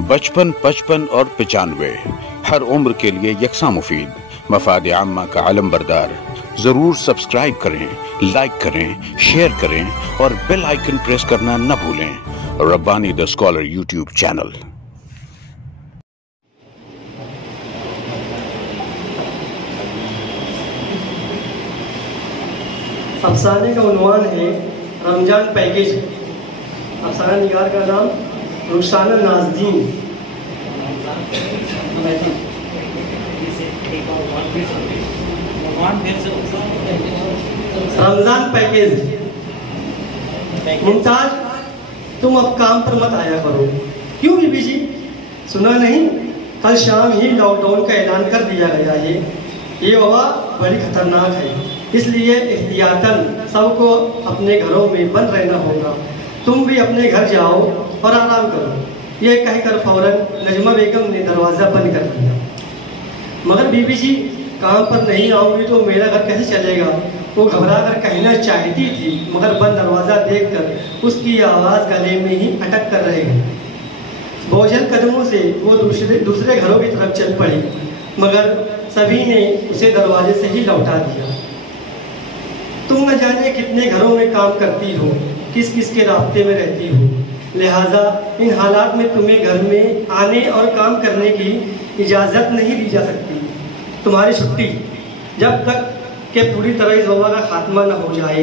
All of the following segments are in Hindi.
बचपन, 55 और 95 हर उम्र के लिए यकसा मुफीद, मफाद आम्मा का आलम बरदार। जरूर सब्सक्राइब करें, लाइक करें, शेयर करें और बेल आइकन प्रेस करना न भूलें। Rabbani the scholar YouTube channel. अफसाने का उन्वान है रमजान पैकेज। अफसाना निगार का नाम रुखसाना नाज़दीन। रमजान पैकेज। मुमताज, तुम अब काम पर मत आया करो। क्यों बीबी जी? सुना नहीं, कल शाम ही लॉकडाउन का ऐलान कर दिया गया है। ये वबा बड़ी खतरनाक है, इसलिए एहतियातन सबको अपने घरों में बंद रहना होगा। तुम भी अपने घर जाओ और आराम करो। यह कहकर फौरन नजमा बेगम ने दरवाज़ा बंद कर दिया। मगर बीबी जी, काम पर नहीं आऊँगी तो मेरा घर कैसे चलेगा? वो घबरा कर कहना चाहती थी, मगर बंद दरवाज़ा देखकर उसकी आवाज़ गले में ही अटक कर रह गई। बोझल कदमों से वो दूसरे घरों की तरफ चल पड़ी, मगर सभी ने उसे दरवाजे से ही लौटा दिया। तुम न जाने कितने घरों में काम करती हो, किस किस के रास्ते में रहती हो, लिहाजा इन हालात में तुम्हें घर में आने और काम करने की इजाज़त नहीं दी जा सकती। तुम्हारी छुट्टी जब तक कि पूरी तरह इस वबा का खात्मा न हो जाए।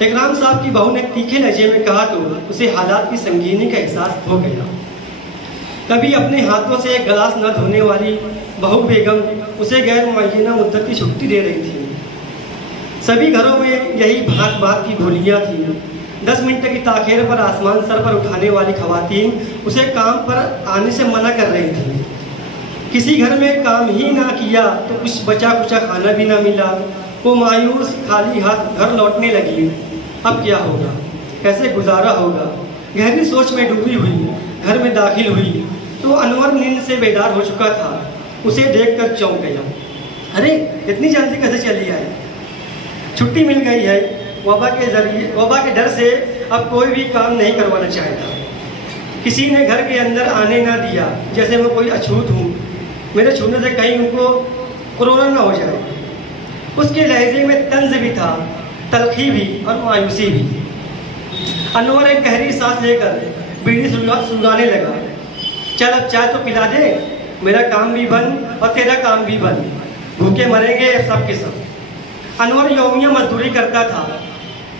इकराम साहब की बहू ने तीखे लहजे में कहा तो उसे हालात की संगीनी का एहसास हो गया। कभी अपने हाथों से एक गिलास न धोने वाली बहू बेगम उसे गैर मुअय्यना मुद्दत की छुट्टी दे रही थी। सभी घरों में यही भांत भांत की बोलियाँ थी। 10 मिनट की ताख़ीर पर आसमान सर पर उठाने वाली खवातीन उसे काम पर आने से मना कर रही थी। किसी घर में काम ही ना किया तो कुछ बचा कुचा खाना भी ना मिला। वो मायूस खाली हाथ घर लौटने लगी। अब क्या होगा, कैसे गुजारा होगा? गहरी सोच में डूबी हुई घर में दाखिल हुई तो अनवर नींद से बेदार हो चुका था। उसे देखकर चौंक गया। अरे, इतनी जल्दी कैसे चली आई? छुट्टी मिल गई है। वबा के डर से अब कोई भी काम नहीं करवाना चाहता। किसी ने घर के अंदर आने ना दिया, जैसे मैं कोई अछूत हूँ। मेरे छूने से कहीं उनको कोरोना ना हो जाए। उसके लहजे में तंज भी था, तलखी भी और मायूसी भी। अनवर एक गहरी सांस लेकर बीड़ी सुलगाने लगा। चल अब चाय तो पिला दे, मेरा काम भी बंद और तेरा काम भी बंद। भूखे मरेंगे सब के सब। अनवर यौमिया मजदूरी करता था।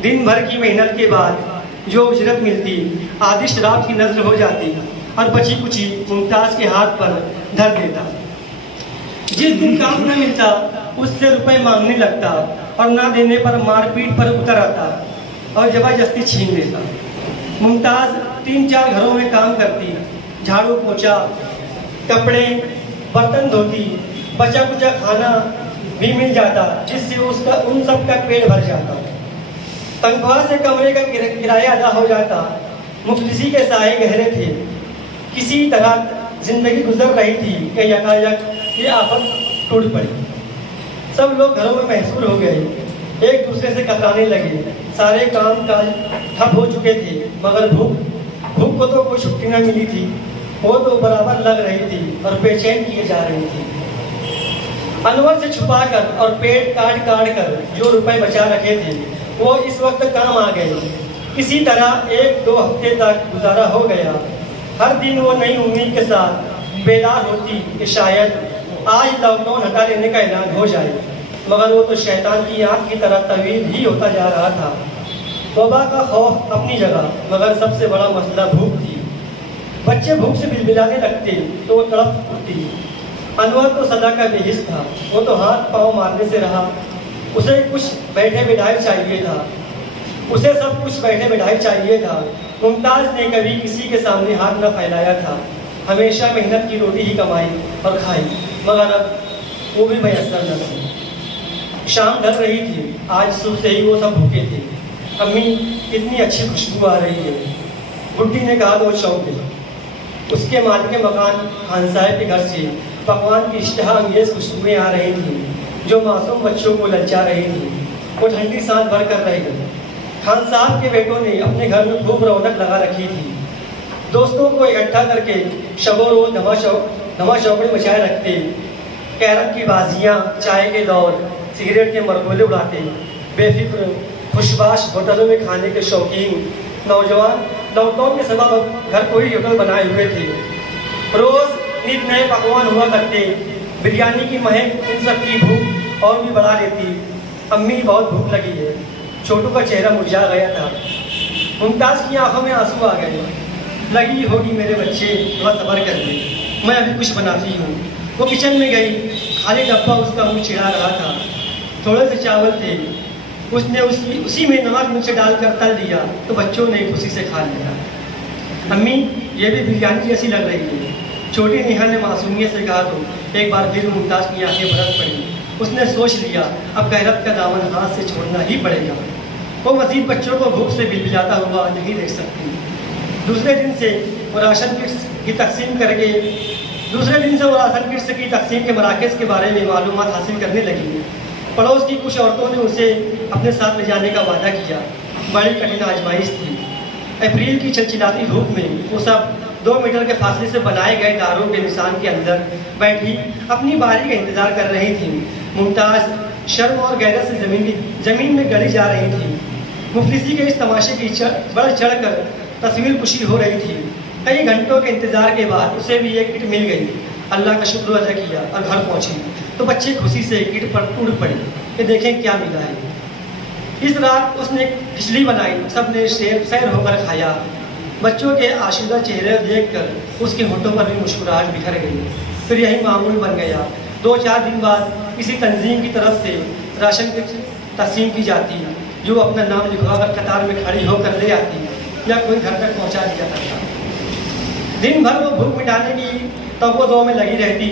दिन भर की मेहनत के बाद जो उजरत मिलती आधी शराब की नजर हो जाती और बची कुची मुमताज के हाथ पर धर देता। जिस दिन काम न मिलता उससे रुपए मांगने लगता और ना देने पर मारपीट पर उतर आता और जबरदस्ती छीन लेता। मुमताज 3-4 घरों में काम करती, झाड़ू पोछा, कपड़े, बर्तन धोती, बचा कुचा खाना भी मिल जाता, जिससे उसका उन सब का पेट भर जाता। तनख्वाह से कमरे का किराया अदा हो जाता। मुफलिसी के साए गहरे थे। किसी तरह जिंदगी गुजर रही थी कि यकायक ये आफत टूट पड़ी। सब लोग घरों में महसूर हो गए, एक दूसरे से कतराने लगे। सारे काम काज ठप हो चुके थे, मगर भूख को तो कोई छुट्टी न मिली थी। वो तो बराबर लग रही थी और बेचैन किए जा रही थी। अनवर से छुपा कर और पेट काट कर जो रुपए बचा रखे थे वो इस वक्त काम आ गए। किसी तरह 1-2 हफ्ते तक गुजारा हो गया। हर दिन वो नई उम्मीद के साथ बेदार होती कि शायद आज लॉकडाउन हटा लेने का ऐलान हो जाए, मगर वो तो शैतान की आंख की तरह तवील ही होता जा रहा था। वबा का खौफ अपनी जगह, मगर सबसे बड़ा मसला भूख थी। बच्चे भूख से बिलबिलाने लगते तो वो तड़प उठती। अनवर तो सदा का बेहिस था। वो तो हाथ पाँव मारने से रहा। उसे कुछ बैठे बिठाए चाहिए था। उसे सब कुछ बैठे बिठाए चाहिए था। मुमताज ने कभी किसी के सामने हाथ न फैलाया था। हमेशा मेहनत की रोटी ही कमाई और खाई, मगर अब वो भी मैसर न थी। शाम ढल रही थी। आज सुबह से ही वो सब भूखे थे। अम्मी, कितनी अच्छी खुशबू आ रही है। बुड्ढी ने कहा तो वो चौंक गई। उसके मालिक के मकान खान साहब के घर से पकवान की इश्तहा अंगेज खुशबुएं आ रही थी जो मासूम बच्चों को ललचा रही थी। वो ठंडी सांस भर कर रह गए। खान साहब के बेटों ने अपने घर में खूब रौनक लगा रखी थी। दोस्तों को इकट्ठा करके शबो रोज धमा चौकड़ी मचाए रखते, कैरम की बाजियां, चाय के दौर, सिगरेट के मरगोले उड़ाते, बेफिक्र खुशबाश होटलों में खाने के शौकीन नौजवान लॉकडाउन के सबब घर को ही होटल बनाए हुए थे। रोज नित नए पकवान हुआ करते, बिरयानी की महक इन सब की भूख और भी बढ़ा देती। अम्मी बहुत भूख लगी है, छोटू का चेहरा मुरझा गया था, मुमताज की आंखों में आंसू आ गए। लगी होगी मेरे बच्चे, थोड़ा सब्र कर ले, मैं अभी कुछ बनाती हूँ। वो किचन में गई, खाली डब्बा उसका मुंह चिढ़ा रहा था, थोड़े से चावल थे, उसने उसी में नमक मिर्च डालकर तल दिया तो बच्चों ने खुशी से खा लिया। अम्मी ये भी बिरयानी जैसी लग रही है, छोटी नेहा ने मासूमियत से कहा तो एक बार फिर मुमताज की आंखें बरस पड़ी। उसने सोच लिया अब गैरत का दामन हाथ से छोड़ना ही पड़ेगा। वो मजीद बच्चों को भूख से बिलबिलाता हुआ नहीं देख सकती। दूसरे दिन से वो राशन किट्स की तकसीम के मराकज़ के बारे में मालूमात हासिल करने लगी। पड़ोस की कुछ औरतों ने उसे अपने साथ ले जाने का वादा किया। बड़ी कठिन आजमाइश थी। अप्रैल की चिलचिलाती धूप में वो सब 2 मीटर के फासले से बनाए गए तारों के निशान के अंदर बैठी अपनी बारी का इंतजार कर रही थी। मुमताज शर्म और गैरत से जमीन में गली जा रही थी। मुफलिसी के इस तमाशे की बढ़ चढ़ कर तस्वीर खुशी हो रही थी। कई घंटों के इंतजार के बाद उसे भी एक किट मिल गई। अल्लाह का शुक्र अदा किया और घर पहुंची तो बच्चे खुशी से किट पर उड़ पड़े कि देखें क्या मिला है। इस रात उसने खिचड़ी बनाई, सबने सैर होकर खाया। बच्चों के आशीर्वाद चेहरे देखकर उसके होठों पर भी मुस्कुराहट बिखर गई। फिर यही मामूल बन गया। 2-4 दिन बाद किसी तंजीम की तरफ से राशन की तकसीम की जाती, जो अपना नाम लिखवाकर कतार में खड़ी होकर ले आती या कोई घर तक पहुंचा दिया करता। दिन भर वो भूख मिटाने की तब वो दो में लगी रहती।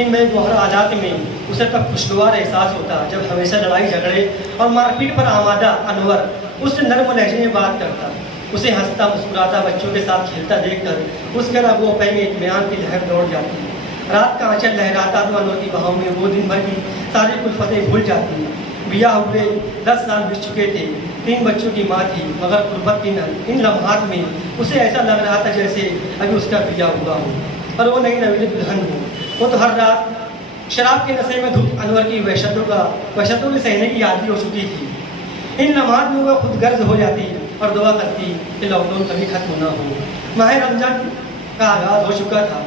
इन बेगुहर आदात में उसे तब खुशगवार एहसास होता जब हमेशा लड़ाई झगड़े और मारपीट पर आमादा अनवर उससे नर्म लहजे में बात करता। उसे हंसता मुस्कुराता बच्चों के साथ खेलता देखकर उसके रगों पे में इत्मीनान की लहर दौड़ जाती। रात का आंचल लहराता तो अनवर की बाहों में वो दिन भर की सारी कुल्फतें भूल जाती। बिया हुए 10 साल बीत चुके थे, 3 बच्चों की माँ थी, मगर गुर्बत की इन लम्हात में उसे ऐसा लग रहा था जैसे अभी उसका बिया हुआ हो और वो नई नवीन दुल्हन हो। वो तो हर रात शराब के नशे में धूप अनवर की वहशतों में सहने की आदत हो चुकी थी। इन लम्हात में वह खुद गर्ज हो जाती और दुआ करती कि लॉकडाउन कभी खत्म ना हो। माह रमजान का आगाज हो चुका था।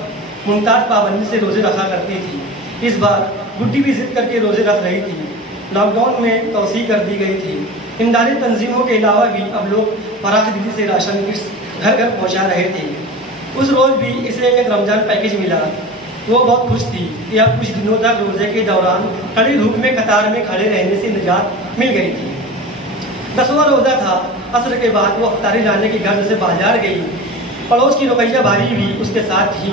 मुमताज पाबंदी से रोजे रखा करती थी। इस बार गुड्डी भी जिद करके रोजे रख रही थी। लॉकडाउन में तौसीह कर दी गई थी। इमदादी तंजीमों के अलावा भी अब लोग फराख दिली से राशन किट्स घर घर पहुंचा रहे थे। उस रोज भी इसे एक रमजान पैकेज मिला। वो बहुत खुश थी कि अब कुछ दिनों तक रोजे के दौरान कड़ी धूप में कतार में खड़े रहने से निजात मिल गई थी। 10वां रोजा था। असर के बाद वो अफ्तारी लाने की गर्ज से बाजार गई। पड़ोस की रुकैया भारी भी उसके साथ थी।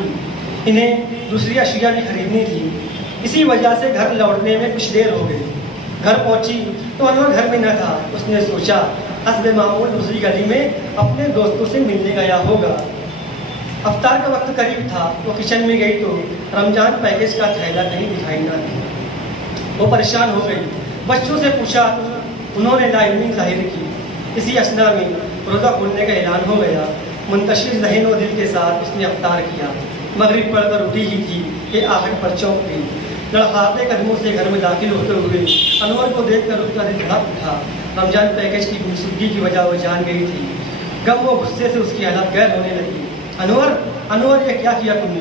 इन्हें दूसरी अशिया भी खरीदनी थी। इसी वजह से घर लौटने में कुछ देर हो गई। घर पहुंची तो अनवर घर में न था। उसने सोचा हस्बे मामूल दूसरी गली में अपने दोस्तों से मिलने गया होगा। अफ्तार का वक्त करीब था। वो किचन में गई तो रमजान पैकेज का थैला कहीं दिखाई न दिया। वो परेशान हो गई। बच्चों से पूछा तो उन्होंने नाइल्मी जाहिर की। इसी असना में रोज़ा खोलने का ऐलान हो गया। मुंतशिर ज़हन और दिल के साथ उसने अफ्तार किया। मगरिब पढ़कर उठी ही थी कि आहट पर चौंक गई। लड़खड़ाते कदमों से घर में दाखिल होते हुए अनवर को देखकर उसका दिल धड़क उठा। रमजान पैकेज की गुमशुदगी की वजह वो जान गई थी। गम वो गुस्से से उसकी हालत गैर होने लगी। अनवर ये क्या किया तुमने?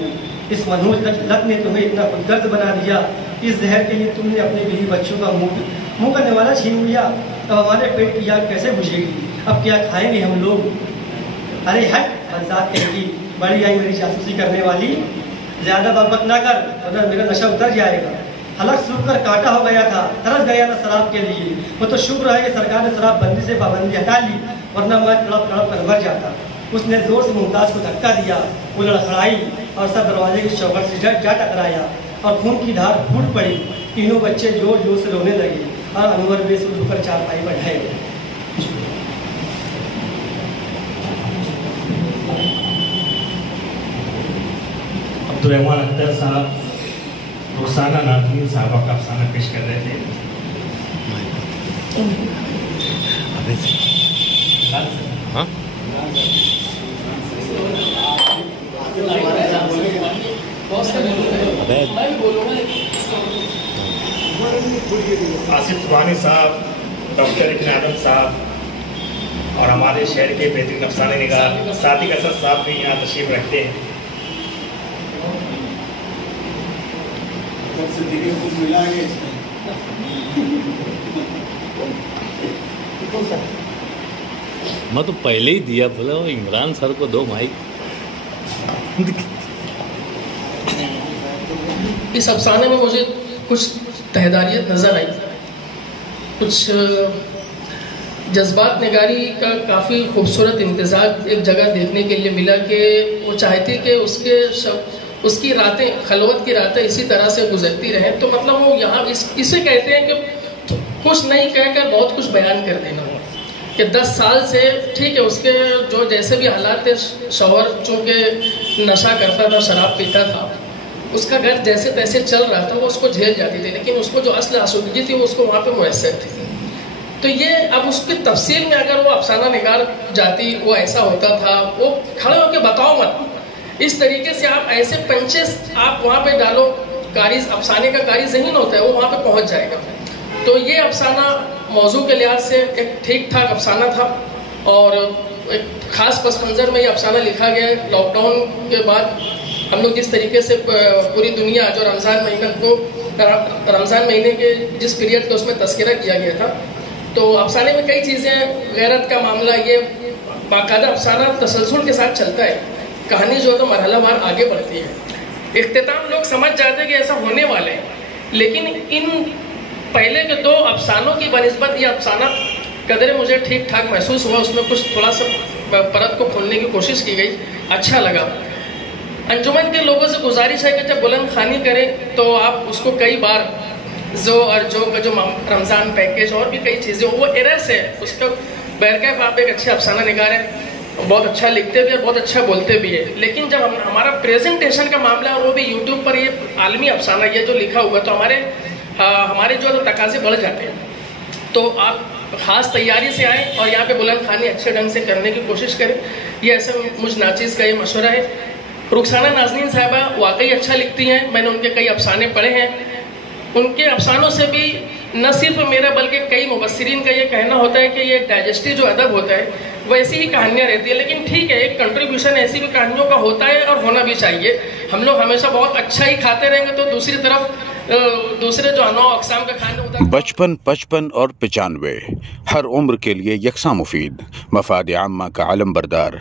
इस मनहूस लत ने तुम्हें इतना खुदगर्ज बना दिया। इस जहर के लिए तुमने अपने बीवी बच्चों का मुंह का निवाला छीन लिया। अब हमारे पेट की आग कैसे बुझेगी? अब क्या खाएंगे हम लोग? अरे हट बज़ात कहेगी, बड़ी आई मेरी जासूसी करने वाली। ज्यादा बकबक ना कर वरना मेरा नशा उतर जाएगा। हलक सूख कर कांटा हो गया था, तरस गया था शराब के लिए। वो तो शुक्र है कि सरकार ने शराब बंदी से पाबंदी हटा ली, वरना मैं तड़प तड़प कर मर जाता। उसने जोर से मुमताज को धक्का दिया। वो लड़खड़ाई और सब दरवाजे की चौखट से जा टकराया और खून की धार फूट पड़ी। तीनों बच्चे जोर जोर से रोने लगे और अनवर बेसुध होकर चारपाई पर ढह गए। अब्दुर्रहमान अख्तर साहब रुखसाना नाज़मीन साहबा का अफसाना पेश कर रहे थे। हाँ? आसिफ सुबहानी साहब, डॉक्टर इब्न आदम साहब और हमारे शहर के बेहतरीन अफसाने निगार सादिक असद साहब भी यहाँ तशरीफ रखते हैं। मैं तो पहले ही दिया, बोला वो इमरान सर को दो माइक। इस अफसाने में मुझे कुछ तहदारियत नज़र आई, कुछ जज्बात निगारी का काफ़ी खूबसूरत इम्तिजाज एक जगह देखने के लिए मिला कि वो चाहती कि उसकी रातें, खलवत की रातें इसी तरह से गुजरती रहें। तो मतलब वो यहाँ इसे कहते हैं कि कुछ नहीं कहकर बहुत कुछ बयान कर देना, कि 10 साल से ठीक है उसके जो जैसे भी हालात थे, शौहर चूँकि नशा करता था, शराब पीता था, उसका घर जैसे तैसे चल रहा था, वो उसको झेल जाती थी, लेकिन उसको जो असल आसूदगी थी वो उसको वहाँ पे मुयस्सर थी। तो ये अब उसकी तफसील में अगर वो अफसाना निगार जाती, वो ऐसा होता था, वो खड़े होकर बताओ मत, इस तरीके से आप ऐसे पंचेस आप वहाँ पे डालो, कारी अफसाने का कारी ज़हीन होता है, वो वहाँ पे पहुँच जाएगा। तो ये अफसाना मौजू के लिहाज से एक ठीक ठाक अफसाना था और एक ख़ास पस मंज़र में ये अफसाना लिखा गया। लॉकडाउन के बाद हम लोग जिस तरीके से पूरी दुनिया जो रमज़ान महीने को, रमज़ान महीने के जिस पीरियड का उसमें तस्करा किया गया था, तो अफसाने में कई चीज़ें, गैरत का मामला, ये बाकायदा अफसाना तसलसल के साथ चलता है, कहानी जो है तो मरहलावार आगे बढ़ती है। इख्तिताम लोग समझ जाते हैं कि ऐसा होने वाले हैं, लेकिन इन पहले के 2 अफसानों की बनिस्बत ये अफसाना कदर मुझे ठीक ठाक महसूस हुआ, उसमें कुछ थोड़ा सा परत को खोलने की कोशिश की गई, अच्छा लगा। अंजुमन के लोगों से गुजारिश है कि जब बुलंद खानी करें तो आप उसको कई बार जो का जो रमज़ान पैकेज और भी कई चीज़ें, वो एरर्स है उसका बैरकैफ आप एक अच्छे अफसाना निगार है, बहुत अच्छा लिखते भी है, बहुत अच्छा बोलते भी है, लेकिन जब हमारा प्रेजेंटेशन का मामला और वो भी यूट्यूब पर ये आलमी अफसाना ये जो लिखा हुआ, तो हमारे जो है तो तकाजे बढ़ जाते हैं। तो आप ख़ास तैयारी से आएँ और यहाँ पे बुलंद खानी अच्छे ढंग से करने की कोशिश करें, ये ऐसा मुझ नाचीज़ का ये मशवरा है। रुखसाना नाज़नीन साहिबा वाकई अच्छा लिखती हैं, मैंने उनके कई अफसाने पढ़े हैं, उनके अफसानों से भी न सिर्फ मेरा बल्कि कई मुबस्सिरीन का ये कहना होता है कि ये डाइजेस्टिव जो अदब होता है वैसी ही कहानियाँ रहती है, लेकिन ठीक है, एक कंट्रीब्यूशन ऐसी भी कहानियों का होता है और होना भी चाहिए। हम लोग हमेशा बहुत अच्छा ही खाते रहेंगे तो दूसरी तरफ दूसरे जो अनौ अक़साम का खाने होता है। 55, 55 और 95 हर उम्र के लिए यकसा मुफीद, मफाद आम्मा का आलम बरदार।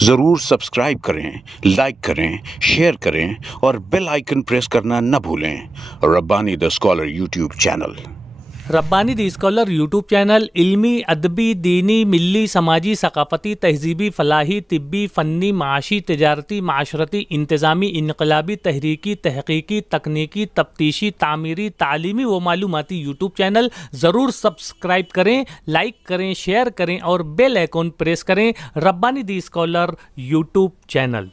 ज़रूर सब्सक्राइब करें, लाइक करें, शेयर करें और बेल आइकन प्रेस करना न भूलें। Rabbani the scholar YouTube channel. Rabbani the scholar YouTube channel इल्मी, अदबी, दीनी, मिली, समाजी, सकाफ़ती, तहजीबी, फ़लाही, तिब्बी, फ़न्नी, माशी, तिजारती, माशरती, इंतज़ामी, इनकलाबी, तहरीकी, तहक़ीक़ी, तकनीकी, तफ्तीशी, तामीरी, तालीमी व मालूमाती यूट्यूब चैनल। ज़रूर सब्सक्राइब करें, लाइक करें, शेयर करें और बेल आइकन प्रेस करें। Rabbani the scholar YouTube channel.